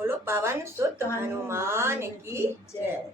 बोलो पवन सुत हनुमान की जय।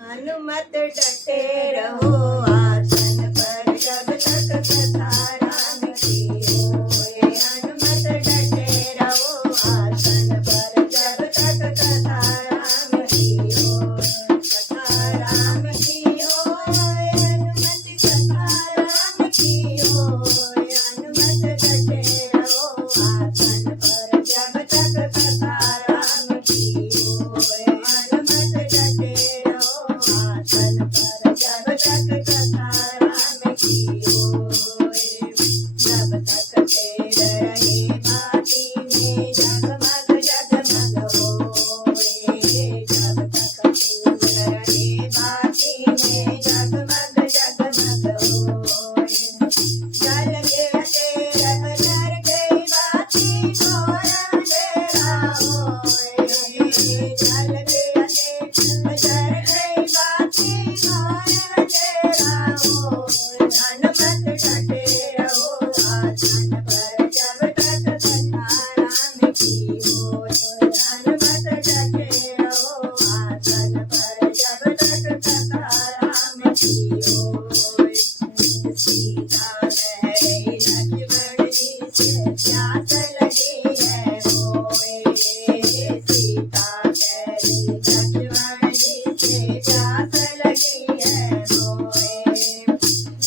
हनुमत डटे रहो आसन पर जब तक कथा राम की होए। हनुमत डटे रहो आसन पर जब तक कथा राम की होए। कथा राम की होए हनुमत कथा राम की होए। हनुमत डटे रहो आसन पर जब तक कथा राम की होए। हनुमत डटे रहो आसन पर जब तक कथा राम की होए। जब तक तेर रहे बाती में जगमग जगमग होए। जब तक तेर रहे बाती में जगमग जगमग होए। जल गया तेरा बदर गई बाती घोर अंधेरा होए। जल गया तेरा बदर गई बाती घोर अंधेरा होए। हनुमत डटे रहो आसन पर जब तक कथा राम की होए। हनुमत डटे रहो आसन पर जब तक कथा राम की होए। सीता कह रही लक्ष्मण जी से प्यास लगी है मोए। सीता कह रही लक्ष्मण जी से प्यास लगी है मोए।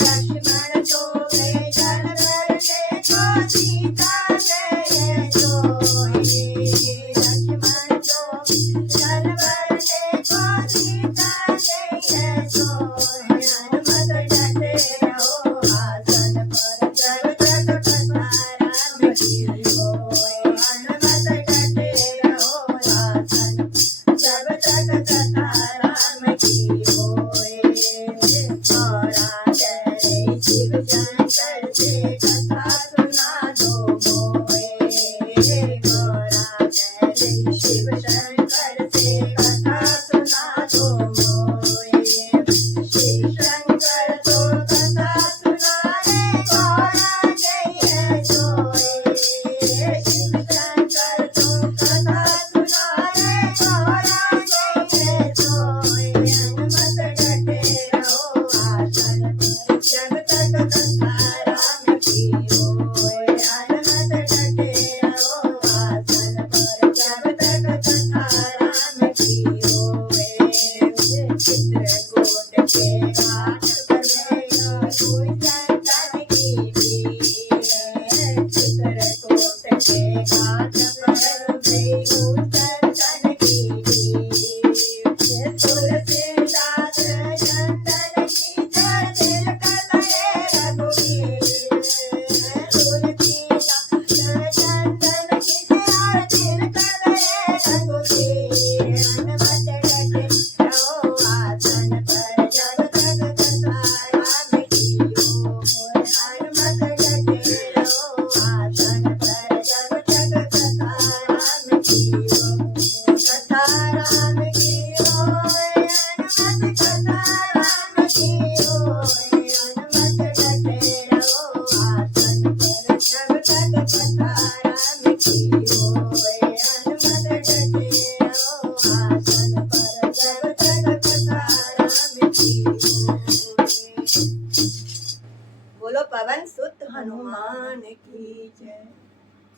लक्ष्मण तो गए जल भरने को सीता गए सोए। लक्ष्मण तो जल भरने को सीता गए सोए। हनुमत डटे रहो आसन पर जब तक कथा राम की होए। हनुमत डटे रहो आसन जब तक कथा राम की होए। गौरा कह रही शिव शंकर से कथा सुना दो मोए।